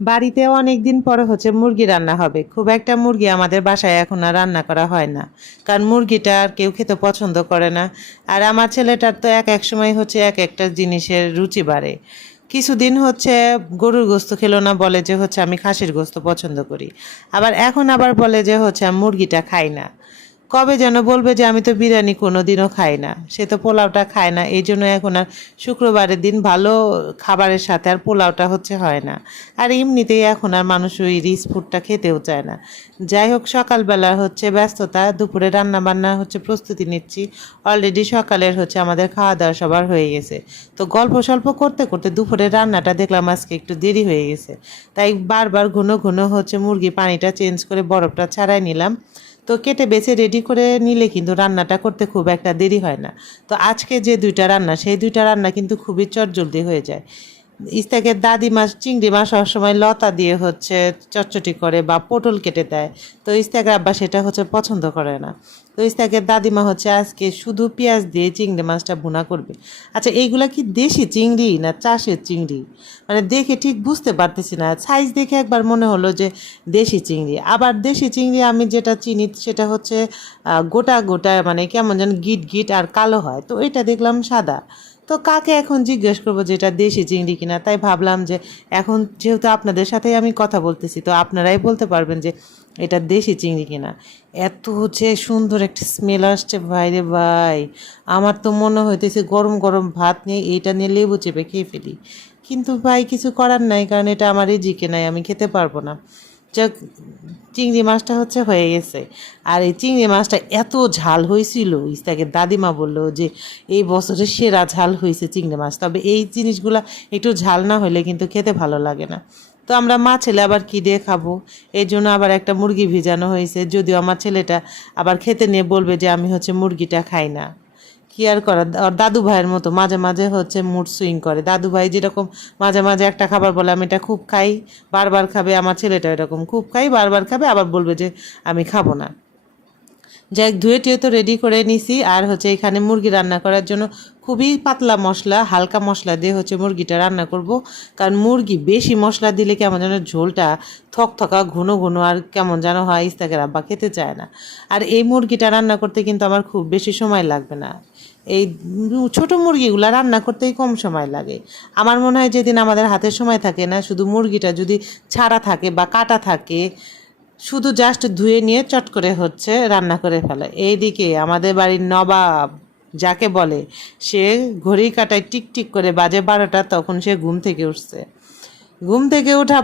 বাড়িতে অনেক দিন পরে মুরগি রান্না হবে। খুব একটা মুরগি আমাদের বাসায় এখন আর রান্না করা হয় না, কারণ মুরগিটা আর কেউ খেতে পছন্দ করে না। আর আমার ছেলেটার তো এক এক সময় এক একটা জিনিসের রুচি বাড়ে। কিছুদিন গরুর গোস্ত খেলো না, বলে যে আমি খাসির গোস্ত পছন্দ করি। এখন আবার বলে যে আমি মুরগিটা খাই না। কবে যেন বলবে যে আমি তো বিরিয়ানি কোনো দিনও খাই না, সে তো পোলাওটা খায় না। এই জন্য এখন আর শুক্রবারের দিন ভালো খাবারের সাথে আর পোলাওটা হয় না। আর এমনিতেই এখন আর মানুষ ওই রিচ ফুডটা খেতেও চায় না। যাই হোক, সকালবেলা ব্যস্ততা, দুপুরে রান্না বান্না প্রস্তুতি নিচ্ছি। অলরেডি সকালের আমাদের খাওয়া দাওয়া সবার হয়ে গেছে। তো গল্প সল্প করতে করতে দুপুরের রান্নাটা দেখলাম আজকে একটু দেরি হয়ে গেছে। তাই বারবার ঘন ঘন মুরগি পানিটা চেঞ্জ করে বরফটা ছাড়াই নিলাম। তো কেটে বেছে রেডি করে নিলে কিন্তু রান্নাটা করতে খুব একটা দেরি হয় না। তো আজকে যে দুইটা রান্না, সেই দুইটা রান্না কিন্তু খুবই চটজলদি হয়ে যায়। ইস্তাকের দাদিমা চিংড়ি মাছ সবসময় লতা দিয়ে চটচটি করে বা পটল কেটে দেয়। তো ইস্তাকের আব্বা সেটা পছন্দ করে না। তো ইস্তাকের দাদিমা আজকে শুধু পেঁয়াজ দিয়ে চিংড়ি মাছটা ভুনা করবে। আচ্ছা, এইগুলা কি দেশি চিংড়ি না চাষের চিংড়ি? মানে দেখে ঠিক বুঝতে পারতেছি না। সাইজ দেখে একবার মনে হলো যে দেশি চিংড়ি, আবার দেশি চিংড়ি আমি যেটা চিনি সেটা গোটা গোটা, মানে কেমন যেন গিট গিট আর কালো হয়। তো এটা দেখলাম সাদা। তো কাকে এখন জিজ্ঞেস করবো যে এটা দেশি চিংড়ি কিনা? তাই ভাবলাম যে এখন যেহেতু আপনাদের সাথেই আমি কথা বলতেছি, তো আপনারাই বলতে পারবেন যে এটা দেশি চিংড়ি কিনা। এত সুন্দর একটা স্মেল আসছে ভাইরে ভাই, আমার তো মনে হইতেছে গরম গরম ভাত নিয়ে এইটা নিয়ে লেবু চেপে খেয়ে ফেলি। কিন্তু ভাই কিছু করার নাই, কারণ এটা আমার রিজিকে নাই, আমি খেতে পারবো না। যাক, চিংড়ি মাছটা হয়ে গেছে। আর এই চিংড়ি মাছটা এত ঝাল হয়েছিল, ইস্তাকে দাদিমা বললো যে এই বছরের সেরা ঝাল হয়েছে চিংড়ি মাছ। তবে এই জিনিসগুলা একটু ঝাল না হলে কিন্তু খেতে ভালো লাগে না। তো আমরা মা ছেলে আবার কী দিয়ে খাবো, এই জন্য আবার একটা মুরগি ভিজানো হয়েছে। যদিও আমার ছেলেটা আবার খেতে নিয়ে বলবে যে আমি মুরগিটা খাই না। কি আর করার, আর দাদু ভাইয়ের মতো মাঝে মাঝে মুড সুইং করে। দাদু ভাই যেরকম মাঝে মাঝে একটা খাবার বলে আমি এটা খুব খাই, বারবার খাবে, আমার ছেলেটা এরকম খুব খাই বারবার খাবে, আবার বলবে যে আমি খাবো না। যাই ধুয়ে টুয়ে তো রেডি করে নিছি। আর এখানে মুরগি রান্না করার জন্য খুবই পাতলা মশলা, হালকা মশলা দিয়ে মুরগিটা রান্না করব। কারণ মুরগি বেশি মশলা দিলে কেমন যেন ঝোলটা থকথকা ঘন ঘন আর কেমন যেন হয়, ইস্তাকের আব্বা খেতে চায় না। আর এই মুরগিটা রান্না করতে কিন্তু আমার খুব বেশি সময় লাগবে না। এই ছোটো মুরগিগুলো রান্না করতেই কম সময় লাগে। আমার মনে হয় যেদিন আমাদের হাতে সময় থাকে না, শুধু মুরগিটা যদি ছাড়া থাকে বা কাটা থাকে, শুধু জাস্ট ধুয়ে নিয়ে চট করে রান্না করে ফেলে। এইদিকে আমাদের বাড়ির নবাব যাকে বলে, সে ঘড়ি কাটায় টিক টিক করে বাজে 12টা, তখন সে ঘুম থেকে উঠছে। ঘুম থেকে ওঠা